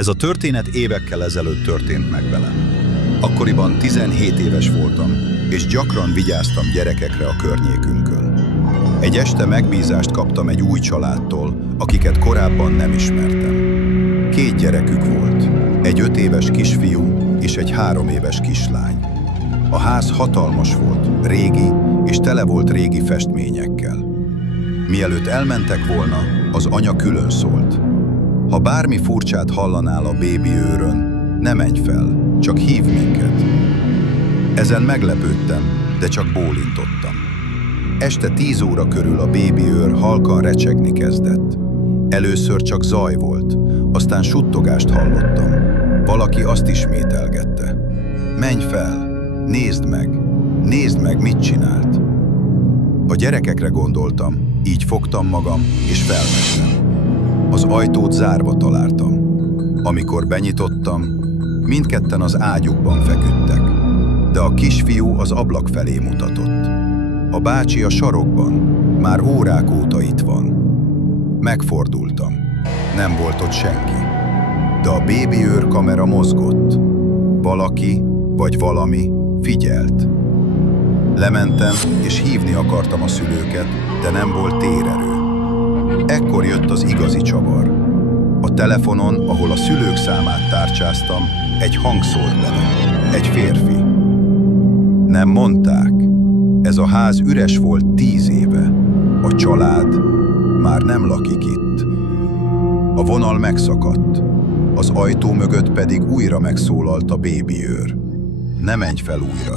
Ez a történet évekkel ezelőtt történt meg velem. Akkoriban 17 éves voltam, és gyakran vigyáztam gyerekekre a környékünkön. Egy este megbízást kaptam egy új családtól, akiket korábban nem ismertem. 2 gyerekük volt, egy 5 éves kisfiú és egy 3 éves kislány. A ház hatalmas volt, régi, és tele volt régi festményekkel. Mielőtt elmentek volna, az anya külön szólt. Ha bármi furcsát hallanál a bébi őrön, ne menj fel, csak hív minket. Ezen meglepődtem, de csak bólintottam. Este 10 óra körül a bébi őr halkan recsegni kezdett. Először csak zaj volt, aztán suttogást hallottam. Valaki azt ismételgette. Menj fel, nézd meg, mit csinált. A gyerekekre gondoltam, így fogtam magam, és felmentem. Az ajtót zárva találtam. Amikor benyitottam, mindketten az ágyukban feküdtek, de a kisfiú az ablak felé mutatott. A bácsi a sarokban, már órák óta itt van. Megfordultam. Nem volt ott senki. De a bébi őr kamera mozgott. Valaki, vagy valami figyelt. Lementem, és hívni akartam a szülőket, de nem volt térerő. Ekkor jött az igazi csavar. A telefonon, ahol a szülők számát tárcsáztam, egy hang szólt bele. Egy férfi. Nem mondták. Ez a ház üres volt 10 éve. A család már nem lakik itt. A vonal megszakadt. Az ajtó mögött pedig újra megszólalt a bébi őr. Ne menj fel újra.